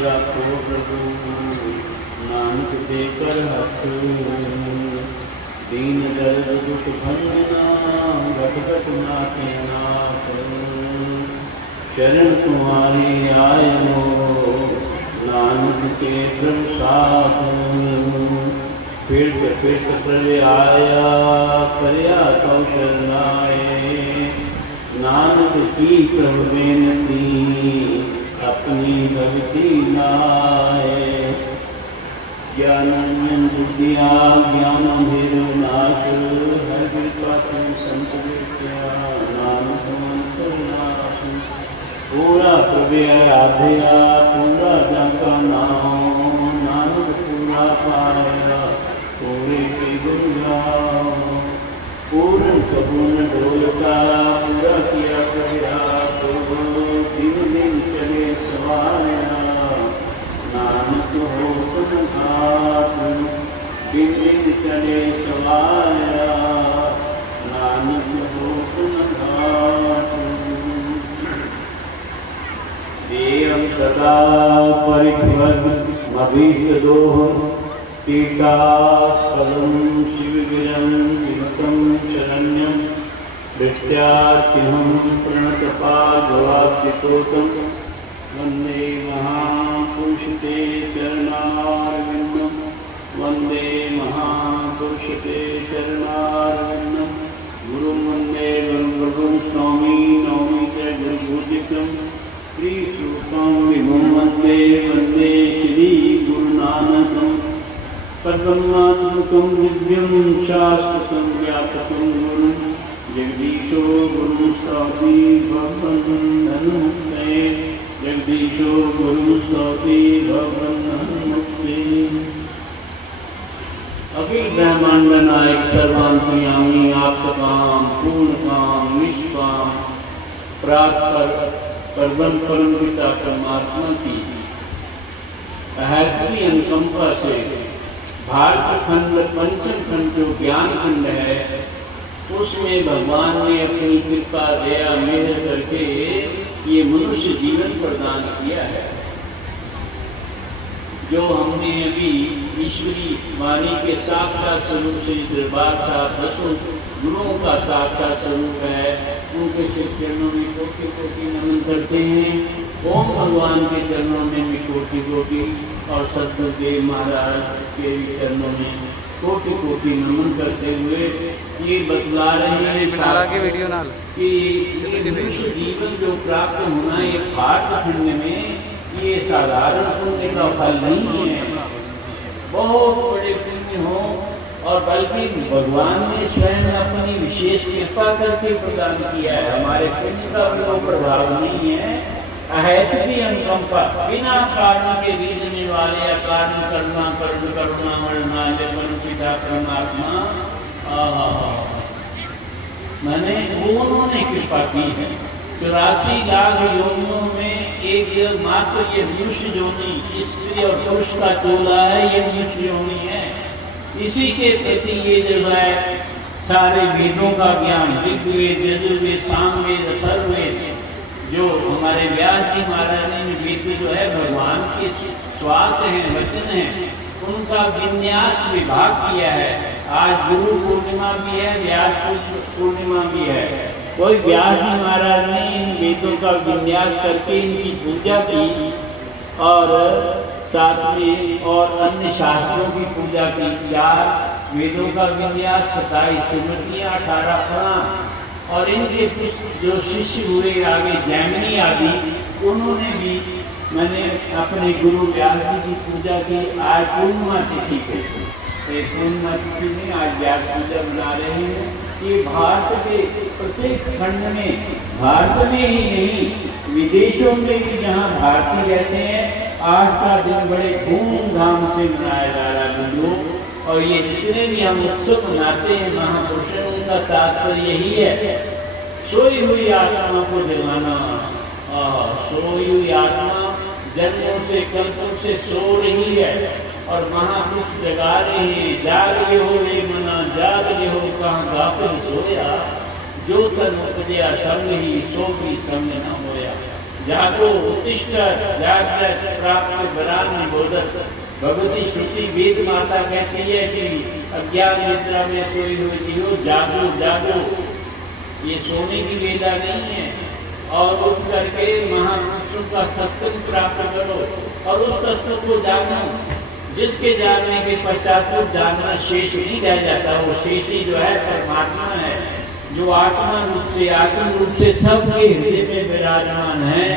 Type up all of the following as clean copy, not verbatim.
राखो प्रभु, नानक दे कर हथ। दीन दर्द दुख भंजना, घट घट नाथे नाथ। शरण तुम्हारी आए हो, नानक के प्रसाद। फिरत फिरत पर आया, करया कौशल नाए। नानक की प्रभु बेनती, अपनी भक्ति नाए। ज्ञानंजन बुद्धिया ज्ञान अंधेरो नाश, हर कृपा तुम संत विद्या, नानक मंत्र नाश। पूरा प्रभु आध्या, पूरा जगा नाम, नानक पूरा पाया, पूरे के गुण गाओ। पूर्ण कबून ढोलका, पूरा किया प्रयास, दिन दिन चले सवाया, नानक हो तुम घाट। दिन दिन चले सवाया, नानक हो तुम घाट। देयं सदा परिभ्रम अभीष्टदोह, तीर्थास्पदं शिवगिरं विमतं शरण्यं। दृष्ट्यार्थिहं प्रणतपादवाप्यतोतं, वन्दे महापुरुष ते चरणारविन्दं। वन्दे महापुरुष ते चरणारविन्दं। गुरुं वन्दे गुरुं स्वामी नौमि च गुरुपूजितं। श्रीसूतं विभुं वन्दे वन्दे श्री गुरुनानकं। परब्रह्मात्मकं दिव्यं शाश्वतं व्यापकं गुरुं, जगदीशो गुरुं स्तौति भवबन्धनमुक्ते। जगदीशो गुरुं स्तौति भवबन्धनमुक्ते। अखिल ब्रह्मांड नायक सर्वांतर्यामी, आपकाम पूर्ण काम निष्काम, प्रात परम पिता परमात्मा की अहैतुकी अनुकंपा से भारत खंड पंचम खंड जो ज्ञान खंड है, उसमें भगवान ने अपनी कृपा दया मेहर करके ये मनुष्य जीवन प्रदान किया है। जो हमने अभी ईश्वरी वाणी के साक्षात स्वरूप से दरबार साहब दसों गुरुओं का साक्षात स्वरूप है, उनके श्री चरणों में कोटि कोटि नमन करते हैं। ओम भगवान के चरणों में भी कोटि कोटि, और सतगुरुदेव महाराज के चरणों में कोटि कोटि नमन करते हुए ये बतला रहे हैं कि ये मनुष्य जीवन जो प्राप्त होना है भारत खंड में, ये साधारण पुण्य का फल नहीं है। बहुत बड़े पुण्य हो, और बल्कि भगवान ने स्वयं अपनी विशेष कृपा करके प्रदान किया है। हमारे पुण्य का कोई प्रभाव नहीं है। अहैतुकी अनुकंपा, बिना कारण के रीझने वाले, अकारण करुणा करुण करुणा मरना जबन पिता परमात्मा, मैंने उन्होंने कृपा की है। 84 लाख योनियों में एक मात्र ये मनुष्य योनि, स्त्री और पुरुष का टोला है, ये मनुष्य योनि है। इसी के प्रति ये जो है सारे वेदों का ज्ञान, ऋग्वेद यजुर्वेद सामवेद अथर्ववेद, जो हमारे व्यास जी महाराज ने वेद जो है भगवान के श्वास हैं, वचन हैं, उनका विन्यास विभाग किया है। आज गुरु पूर्णिमा भी है, व्यास पूर्णिमा भी है। कोई व्यास जी महाराज ने इन वेदों का विन्यास करके इनकी पूजा की, और साथ में और अन्य शास्त्रों की पूजा की। 4 वेदों का विन्यास, 27 स्मृतियाँ, 18 पुराण, और इनके कुछ जो शिष्य हुए आगे जैमिनी आदि, उन्होंने भी मैंने अपने गुरु व्यास जी की पूजा की। आज पूर्णिमा तिथि को, पूर्णिमा तिथि में आज व्यास पूजा बना रहे हैं। ये भारत के प्रत्येक खंड में, भारत में ही नहीं विदेशों में भी जहाँ भारतीय रहते हैं, आज का दिन बड़े धूमधाम से मनाया जा रहा है लोग। और ये जितने भी हम उत्सव मनाते हैं महापुरुषों, उनका तात्पर्य यही है, सोई हुई आत्मा को जगाना। सोई हुई आत्मा जन्मों से कल्पों से सो रही है, और महापुरुष जगा रहे हैं। जागे हो रे मना, जागे हो कहाँ गाफिल सोया, जो तन उपजया संग ही, सो भी संग न होया। जागो उत्तिष्ठ जागृत प्राप्त विराट निबोधत। भगवती श्रुति वेद माता कहती है कि अज्ञान निद्रा में सोई हुई जीवो जागो जागो, ये सोने की वेदा नहीं है। और उठ करके महापुरुषों का सत्संग प्राप्त करो और उस तत्व को जानो जिसके जानने के पश्चात वो जानना शेष नहीं रह जाता। वो शेष ही जो है परमात्मा है, जो आत्मा रूप से सबके हृदय में विराजमान है,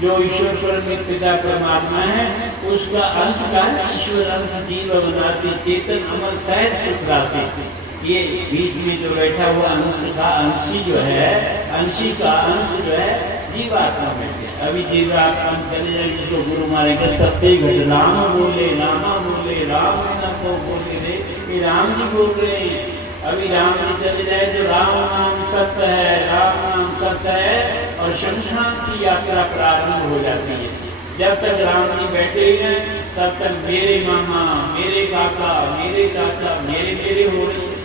जो ईश्वर परम पिता परमात्मा है, उसका अंश का ईश्वर अंश जीव अविनाशी चेतन अमर सहज सुख राशि। ये बीच में जो बैठा हुआ अंश का अंशी जो है, अंशी का अंश जो है जीवात्मा बैठे। अभी जीवात्मा चले जाए जिसको गुरु मारेंगे सत्य घट राम बोले रामा बोले राम को बोले रे, ये राम जी बोल रहे हैं। अभी राम जी चले जाए जो राम नाम सत्य है, राम नाम सत्य है, और शमशान की यात्रा प्रारंभ हो जाती है। जब तक राम जी बैठे हैं तब तक मेरे मामा, मेरे काका, मेरे चाचा, मेरे मेरे हो रही है।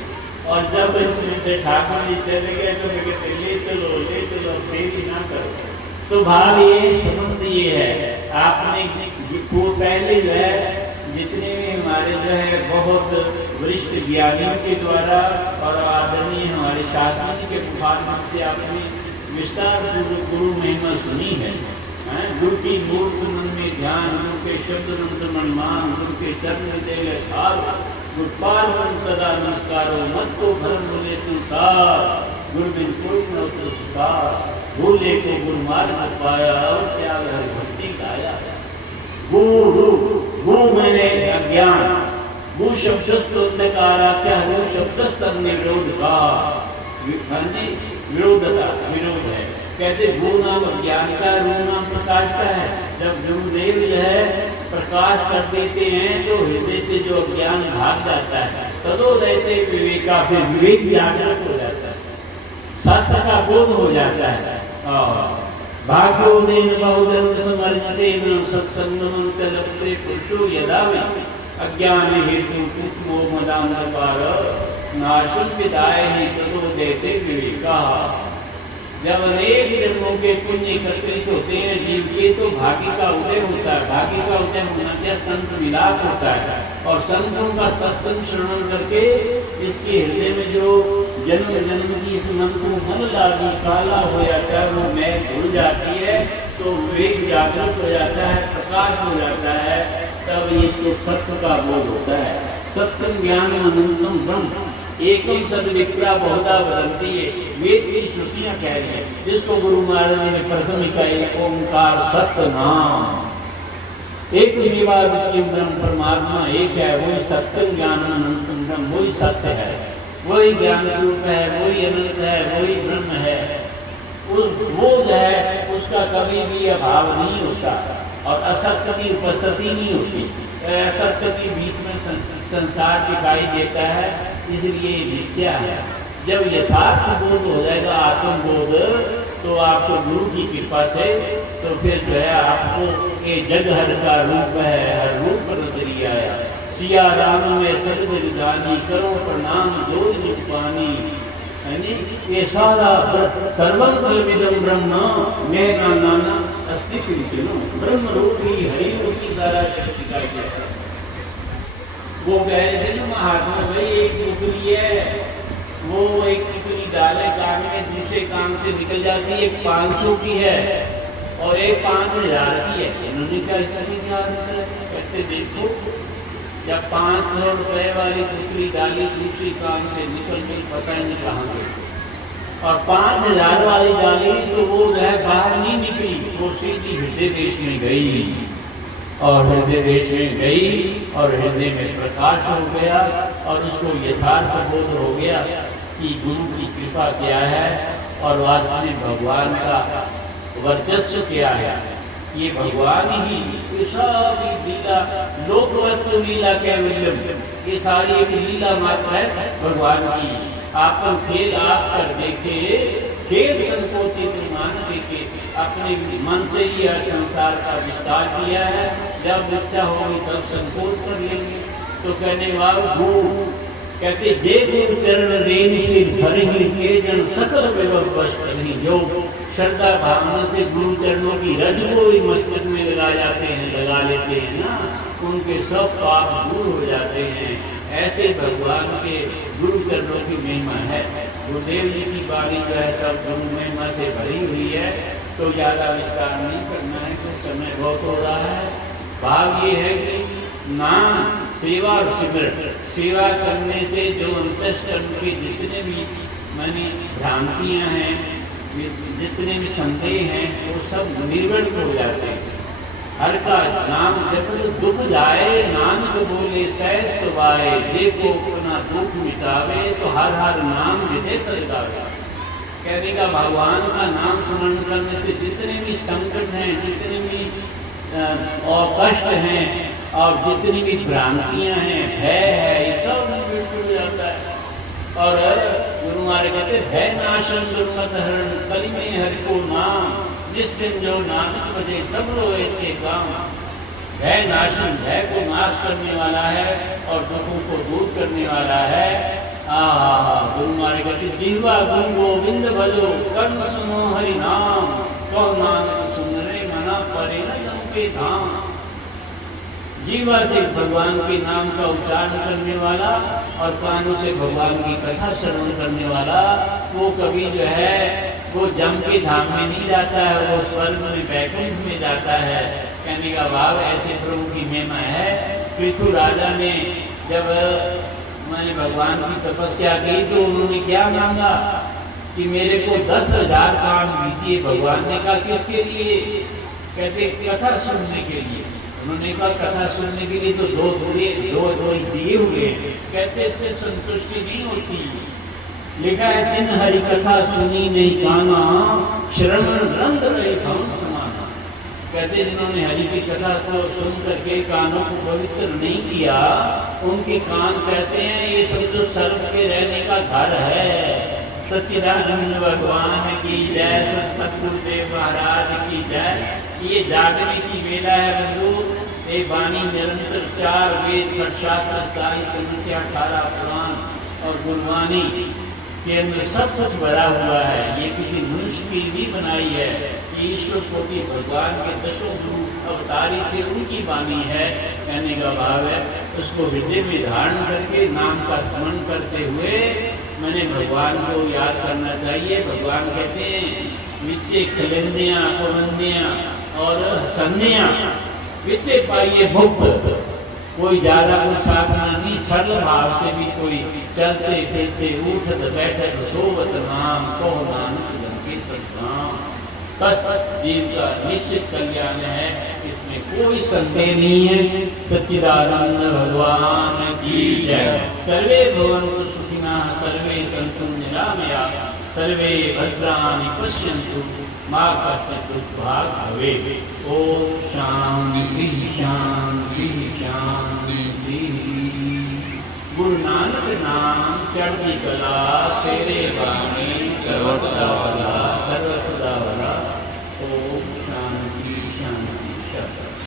और जब इसमें से ठाकुर जी चले गए तो मैं कहते ले चलो देरी ना करो। तो भाव ये संबंध ये है, आपने पहले जो है जितने भी हमारे जो है बहुत वरिष्ठ ज्ञानियों के द्वारा और आदरणीय हमारे शास्त्री जी के मुखारबिन से आपने विस्तार गुरु महिमा सुनी है। गुरु की मूर्त मन में ध्यान, गुरु के शब्द नंद मणिमान, गुरु के चरण देले थाल, गुरुपाल मन सदा नमस्कारो, मत को भरम बोले संसार, गुरु बिन पूर्ण सुधार, भूले को गुरु मार्ग पाया और क्या हरि भक्ति गाया। गुरु मैंने अज्ञान, गु शब्दस्त अंधकारा, क्या वो शब्दस्त विरोध का विरोधता विरोध है। कहते गु नाम अज्ञान का, रू नाम प्रकाश का है। जब गुरुदेव जो है प्रकाश कर देते हैं तो हृदय से जो अज्ञान भाग जाता है, तदो रहते विवेका, फिर विवेक जागृत हो जाता है, सत्य का बोध हो जाता है। भाग्योदेन बहुजन समर्जितेन सत्संगमं च लभते पुरुषो यदा में अज्ञान हेतु कुत्मो मदांधकार नाशं विदायहि ततो देते विवेका। जब अनेक जन्मों के पुण्य एकत्रित होते हैं जीव के, तो भाग्य का उदय होता है। भाग्य का उदय होना क्या, संत मिलाप होता है। और संतों का सत्संग श्रवण करके इसके हृदय में जो जन्म जन्म की इस मन को मन लागी काला हो जाता है, वो मैल धुल जाती है, तो विवेक जागृत हो जाता है, प्रकाश हो जाता है। तब इसको सत्य का बोध होता है। सत्संग ज्ञान अनंतम ब्रह्म एकम सद विक्रा बहुधा बदलती है, वेद की श्रुतियां कह रही है। जिसको गुरु महाराज ने प्रथम कहा ओंकार सत्य नाम, एक ब्रह्म परमात्मा एक है, वही सत्य ज्ञान अनंतम ब्रह्म, वही सत्य है, वही ज्ञान स्वरूप है, वही अनंत है, वही ब्रह्म है। वो जो है उसका कभी भी अभाव नहीं होता और असत्य की उपस्थिति नहीं होती। असत्य के बीच में संसार दिखाई देता है, इसलिए मिथ्या है। जब यथार्थ बोध हो जाएगा आत्मबोध, तो आपको गुरु की कृपा से तो फिर जो है आपको ये जग हर का रूप है, हर रूप नजरिया आया। सिया राम में सजद जानी, करो प्रणाम दो पानी, ये सारा सर्वम फलमिदं ब्रह्म मैं नाना अस्तित्व ब्रह्म रूपी हरि रूपी सारा जगत दिखाई देता है। वो कह रहे थे ना महात्मा भाई, एक टुकड़ी है, वो एक टुकड़ी डाले काम में दूसरे काम से निकल जाती है, एक 500 की है और एक 5000 की है। इन्होंने क्या इसमें क्या कहते, देखो जब 500 रुपए वाली टुकड़ी डाली दूसरी काम से निकल गई, पता ही नहीं कहाँ गई। और 5000 वाली डाली तो वो जो है बाहर नहीं निकली, वो सीधी हृदय देश में गई और हृदय देश में गई और हृदय में प्रकाश हो गया और उसको यथार्थ बोध हो गया कि गुरु की कृपा क्या है और वास्तव में भगवान का वर्चस्व क्या है। ये भगवान ही सारी लीला, लोकवत्व लीला कैवल्यम, ये सारी एक लीला मात्र है भगवान की। आप खेल आप कर देखे, खेल संकोचित मान देखे, अपने मन से ही संसार का विस्तार किया है। जब इच्छा होगी तब संकोच कर लेंगे। तो कहने वाले कहते जे गुरु चरण रेणु सिर भरेंगे के जन सकल विवश नहीं, जो श्रद्धा भावना से गुरु चरणों की रज को ही मस्तक में लगा जाते हैं, जाते हैं ना, उनके सब पाप दूर हो जाते हैं। ऐसे भगवान के गुरु चरणों की महिमा है। गुरुदेव जी की बाणी जो है सब गुरु महिमा से भरी हुई है, तो ज़्यादा विस्तार नहीं करना है, कुछ समय बहुत हो रहा है। भाव ये है कि नाम, सेवा और सिमरन, सेवा करने से जो अंतःकरण के जितने भी मानी भ्रांतियाँ हैं, जितने भी संदेह हैं, वो सब निर्वृत्त हो जाते हैं। हर का नाम जब दुख जाए, नानक बोले सहज सुभाए, देखो अपना दुख मिटावे, तो हर हर नाम विदे सरितावे। कहने का भगवान का नाम स्मरण करने से जितने भी संकट हैं, जितने भी और कष्ट हैं, और जितनी भी भ्रांतियां हैं, भय है, ये सब बिल्कुल हो जाता है। और गुरु महाराज कहते भय नाशन दुर्मत हरण, कली में हरि को नाम, जिस दिन जो नानक बजे सब रोए के काम। भय नाशन, भय को नाश करने वाला है और दुखों को दूर करने वाला है। गुरु महाराज कहते जीवा गुरु गोविंद भजो, कर्म सुनो हरि नाम, कहो नानक सुन रे मना परे न जम के धाम। जीवा से भगवान के नाम का उच्चारण करने वाला और कानों से भगवान की कथा श्रवण करने वाला, वो कभी जो है वो जम के धाम में नहीं जाता है, वो स्वर्ग में बैकुंठ में जाता है। कहने का भाव ऐसे प्रभु की महिमा है। पृथु राजा ने जब मैंने भगवान की तपस्या की तो उन्होंने क्या मांगा कि मेरे को 10,000 काम दीजिए। भगवान ने कहा किसके लिए? कहते कथा सुनने के लिए। उन्होंने कहा कथा सुनने के लिए तो दो ही दिए हुए। कहते इससे संतुष्टि नहीं होती। लिखा है दिन हरि कथा सुनी नहीं काना, श्रवण रंग रहे भवन समाना। कहते जिन्होंने हरि की कथा को सुन करके कानों को पवित्र नहीं किया, उनके कान कैसे हैं? ये समझो सर्प के रहने का घर है। सच्चिदानंद भगवान की जय, सतगुरुदेव महाराज की जय। ये जागने की वेला है बंधु। ये वाणी निरंतर 4 वेद, शास्त्र, सारी समस्या, 18 पुराण और गुरबानी के अंदर सब कुछ भरा हुआ है। ये किसी मनुष्य की भी बनाई है। ईश्वर कोटि भगवान के 10 गुरु अवतारी थे, उनकी वाणी है। कहने का भाव है उसको हृदय में धारण करके नाम का स्मरण करते हुए मैंने भगवान को याद करना चाहिए। भगवान कहते हैं विचे खलंदियाँ कुलंदियाँ और संधियाँ विचे पाइए मुक्त। कोई ज्यादा कुछ साधना नहीं, सरल भाव से भी कोई चलते फिरते उठत बैठत सोवत नाम, कहो नानक जन के सद्धाम। बस जीव का निश्चित कल्याण है, इसमें कोई संदेह नहीं है। सच्चिदानंद भगवान की जय। सर्वे भवन्तु सुखिनः, सर्वे सन्तु निरामयाः, सर्वे भद्राणि पश्यन्तु, मा कश्चित् दुःखभाग् भवेत्। ओम शांति शांति शांति। गुरु नानक नाम चढ़ती कला, तेरे